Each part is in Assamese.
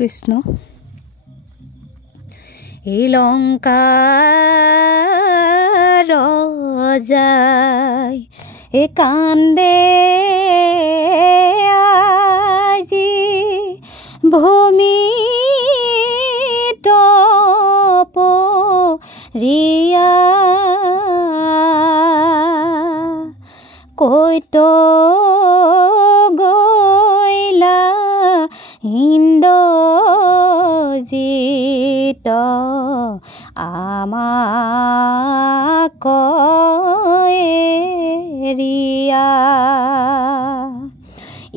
কৃষ্ণ এই লংকাৰ ৰজাই এ কান্দে আজি ভূমি তপৰিয়া কৈতো গইলা ইন্দ্ৰজিত আমাক এৰিয়া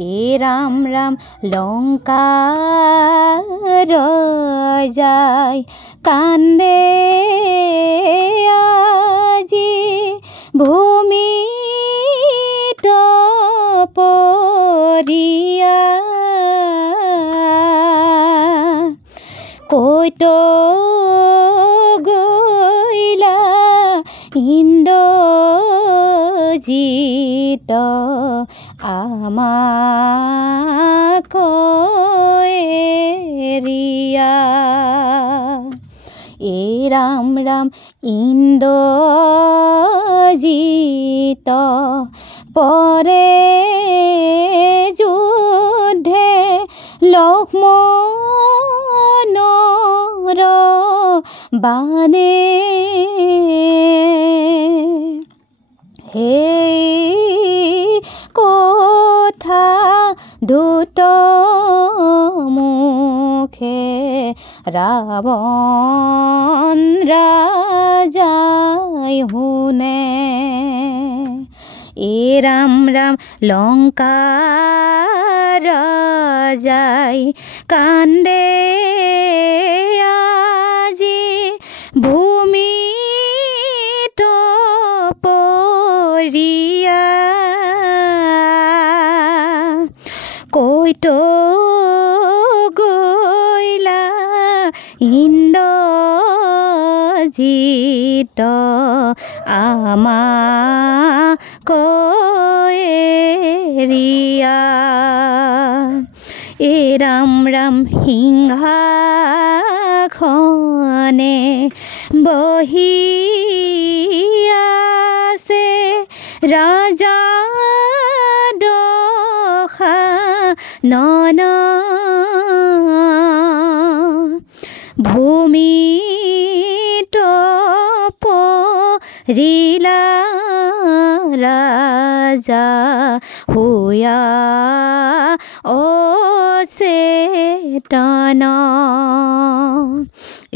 এ ৰাম ৰাম লংকাৰ ৰজাই কান্দে আজি ভূমি তপৰিয়া কৈতো গইলা ইন্দ্ৰজিত আমাক এৰিয়া এ ৰাম ৰাম ইন্দ্ৰজিত পৰে যুদ্ধে লক্ষ্মণৰ বানে সেই কথা দূত মুখে ৰাৱণ ৰাজাই শুনে এ ৰাম ৰাম লংকাৰ ৰজাই কান্দে আজি ভূমি তপৰিয়া কৈতো গইলা ইন্দ্ৰজিত আমাক এৰিয়া এ ৰাম ৰাম সিংহাসনে বহি আছে ৰাজা দশানন ভূমি তপৰিলা ৰাজা হোয়া অচেতন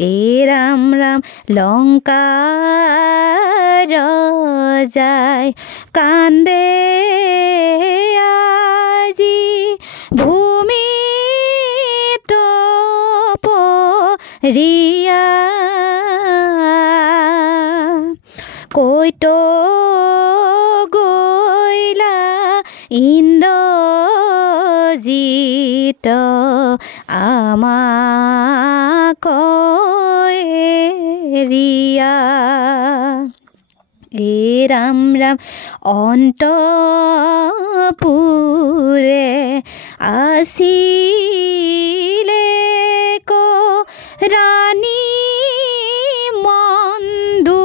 এ ৰাম ৰাম লংকাৰ ৰজাই কান্দে আজি ভূমি তপৰিয়া কৈতো গইলা ইন্দ্ৰজিত আমাক এৰিয়া এ ৰাম ৰাম অন্তপুৰে আছিলে কো ৰাণী মন্দোদৰী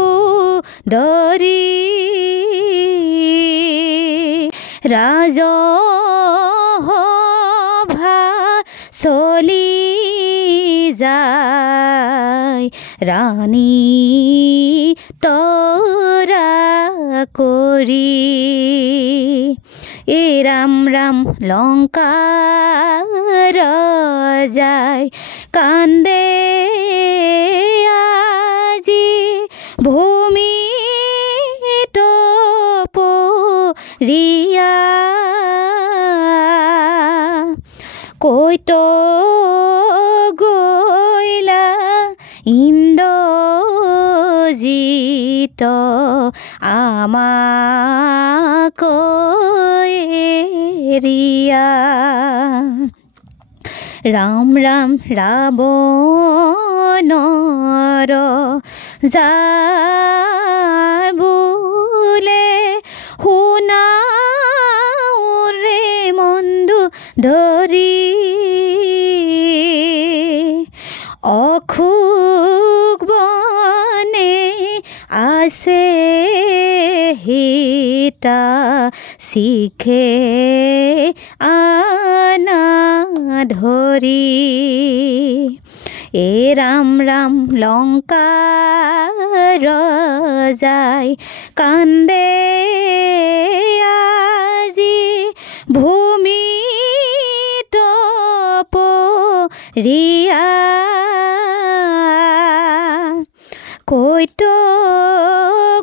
ৰাজসভা চলি যায় ৰাণী তৰা কৰি এ ৰাম ৰাম লংকাৰ ৰজাই কান্দে আজি ভূমি তপৰিয়া কৈতো গইলা ইন্দ্ৰজিত আমাক এৰিয়া ৰাম ৰাম ৰাৱণৰ যায় বোলে শুনাও ৰে মন্দু ধৰি অখুক বনে আছে হিতা শিখে আনা ধৰি ৰাম ৰাম লংকাৰ যায় কান্দে আজি ভূমি তপৰিয়া কৈতো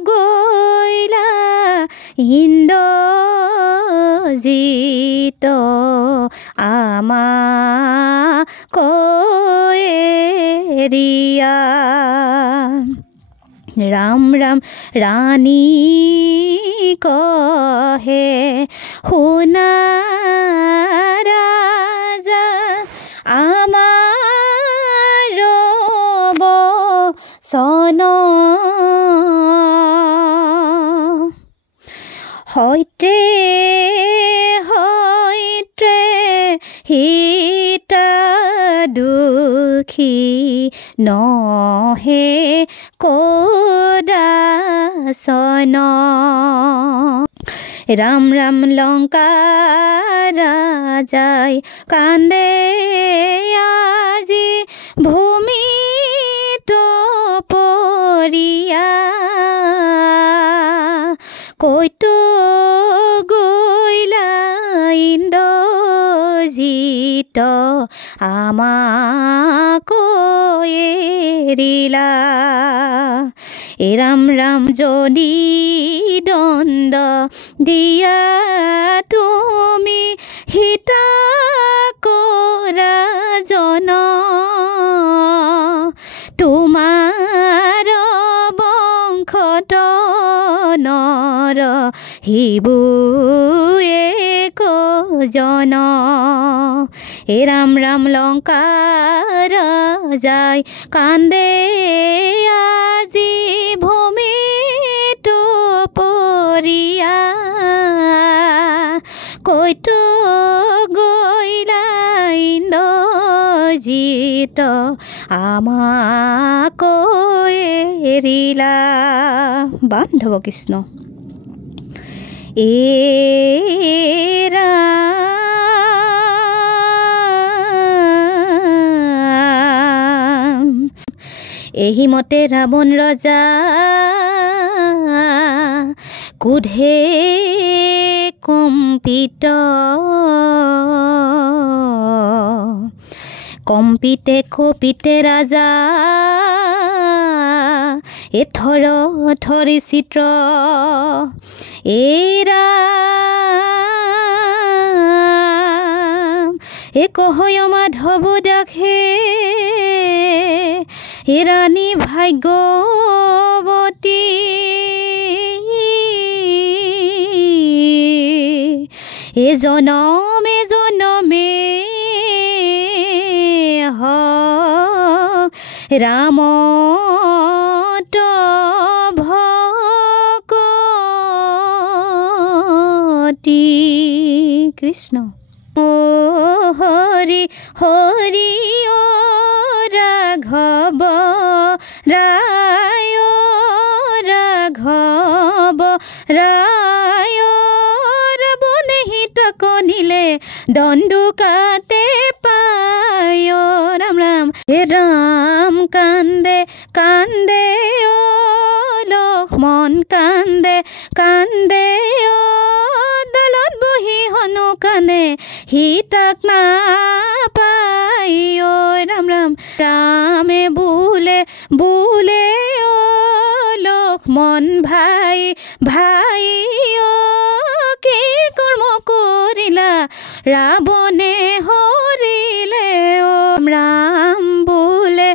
গৈলা ইন্দ্ৰজিত আমাক এৰিয়া ৰাম ৰাম ৰাণী কহে শুনা ৰাজা আমাৰ বচন হৈতে হিতা দুখী নহে কোদাসন ৰাম ৰাম লংকাৰ যায় কান্দে আজি ভূমি তপৰিয়া কৈতো গৈলা ইন্দ্ৰজিত আমাক এৰিলা ৰাম ৰাম যদি দণ্ড দিয়া তুমি হিতা কৰা জন তোমাৰ বংশত নৰ হিবুৱে কজন ৰাম ৰাম লংকাৰ যায় কান্দে আজি ভূমি তপৰিয়া কৈতো গৈলা ইন্দ্ৰজিত আমাক এৰিলা বান্ধৱ কৃষ্ণ एही मते रावण रजा कुधे कम्पित कम्पिते कपिते राजा एथर थरी चित्र एरा एकहय माधव देखे रानी भाग्यवती ए जनमे जनमे ह राम भगवती कृष्ण ओ हरि हरि ओ राघव राय राघव राय रावण हित कनिले दंडुकाते पाय राम राम हे राम कांदे कांदे ओ लक्ष्मण कांदे कांदे ओ दলত बहि हनु काने हितक ना पाय राम राम रामे बोले बोले ओ लक्ष्मण भाई भाई ओ के कर्म करिला रावणे हरिले ओ राम बोले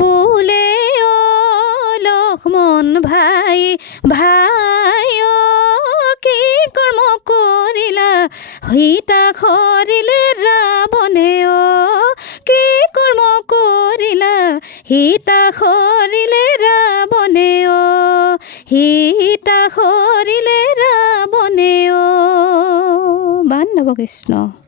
बोले ओ लक्ष्मण भाई भाई ओ के कर्म करिला हिता हरिले रावणे ओ के कर्म करिला हिता हरिले रावणे ओ हिता हरिले रावणे ओ बान्धव कृष्ण।